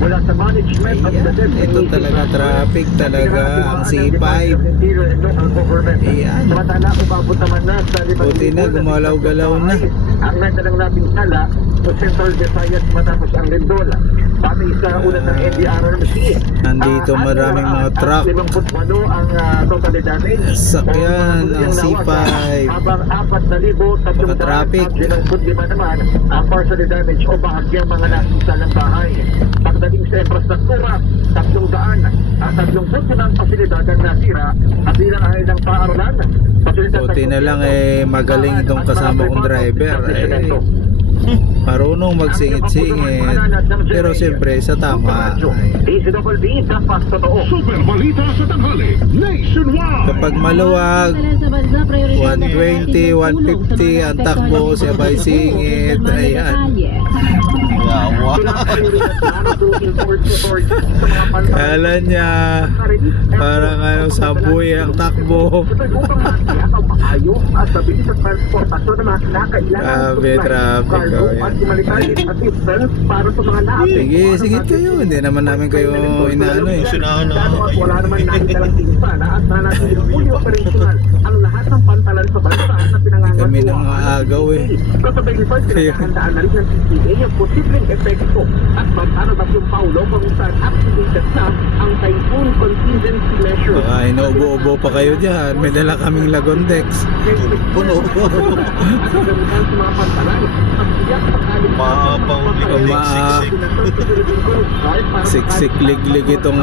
mula sa management of the Ayan, ito talaga traffic talaga ang C5. Ayan. Samantala, umabot naman na sa Buti na, gumalaw-galaw na. Ang nagdalang nating sala sa Central Visayas matapos ang Lindola. Pati sa ulat ng NDRRMC. Nandito maraming mga truck. 58 ang total damage. Sakyan ng C5. Habang 4,300 traffic. naman ang partially damage o bahagyang mga nasisa ng bahay. Pagdating sa infrastruktura, 300 ang pasilidad ang nasira at bilang ay ng paaralan. Buti na lang magaling itong kasama kong driver. Marunong magsingit-singit. Pero siyempre sa tama. Super balita sa tanghali nationwide. Kapag maluwag 120, 150 ang takbo, sabay singit. Ayan. Kala niya parang sabuy ang takbo. Grabe traffic. Sige, sigit kayo. Hindi naman namin kayo inaano eh. Wala naman namin sana at nanatili fully operational ang lahat ng pantalan sa bansa na pinangangalawa. Kami nang aagaw eh. Kasabay nito, pinaghahandaan na rin ng PCA yung posibleng epekto at Bantano Bagyong Paulo kung saan activated na ang typhoon contingency measure. Baka inuubo-ubo pa kayo dyan. May dala kaming Lagondex. Puno. Gamitan sa mga pantalan at siyak pagkalit Mahabang siksik liglig itong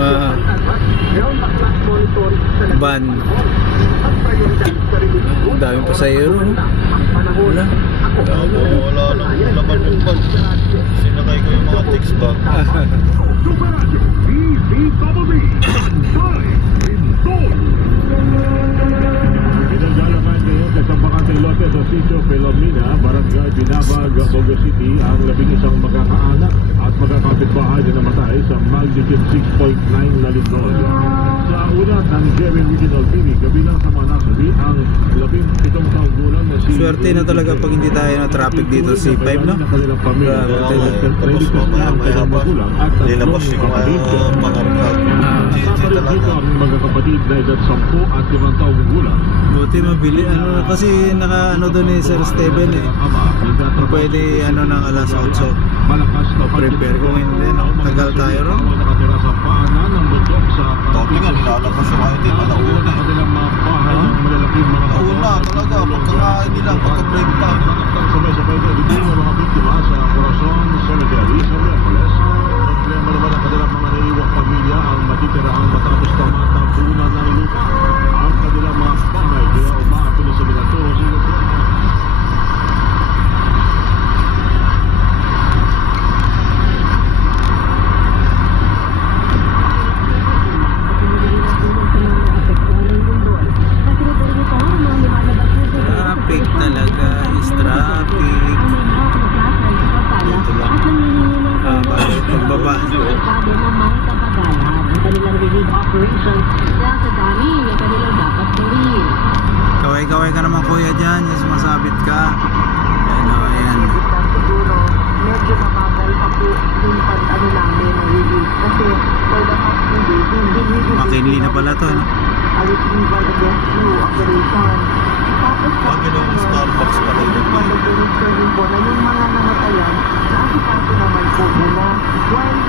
van. Ang daming pasahero. Wala. Wala naman yung van. Sinakay ko yung mga tics ba? Pinagdalaman ngayon sa Bakantay Lote sa Sitio Pelomina, Barangay Binabag, Bogo City ang 11 magkakaanak at magkakapitbahay na namatay sa magnitude 6.9 na lindol. Sa ulat ng Jerry Regional TV, kabilang sa mga nasabi ang 17 taong gulang na si... Swerte na talaga pag hindi tayo na traffic dito sa C5, no? Tapos mamaya pa nilabas yung pangarkag. Dito ang magkakapatid na edad 10 at 5 taong gulang. Buti mabili kasi naka doon ni Sir Steven eh. Pwede ng alas 8 prepare kung hindi tagal tayo ron. Nakatira sa paanan ng bundok sa Dati nga nilalabas yung kahit yung alauna eh. Alauna talaga, pagkakain nila, pagka-break time. Sabay-sabay na ibigay ng mga biktima sa Corazon Cemetery sa Miércoles. Problema naman ang kanilang mga naiiwang pamilya ang matitiraang matapos tamatabunan ng lupa. Ang kanilang mga bahay kaya umaapin sa Minatoro sa Traffic talaga is traffic. Dito lang. Bakit pagbaba? Kaway-kaway ka naman kuya dyan. Yung sumasabit ka. Ayan. Medyo mabagal pa po yung namin release kasi for the past 2 days hindi McKinley na pala to. retrieval against you operation. Tapos Pag ginawang Starbucks pa rin yung po na yung mga namatayan na asikaso naman po muna while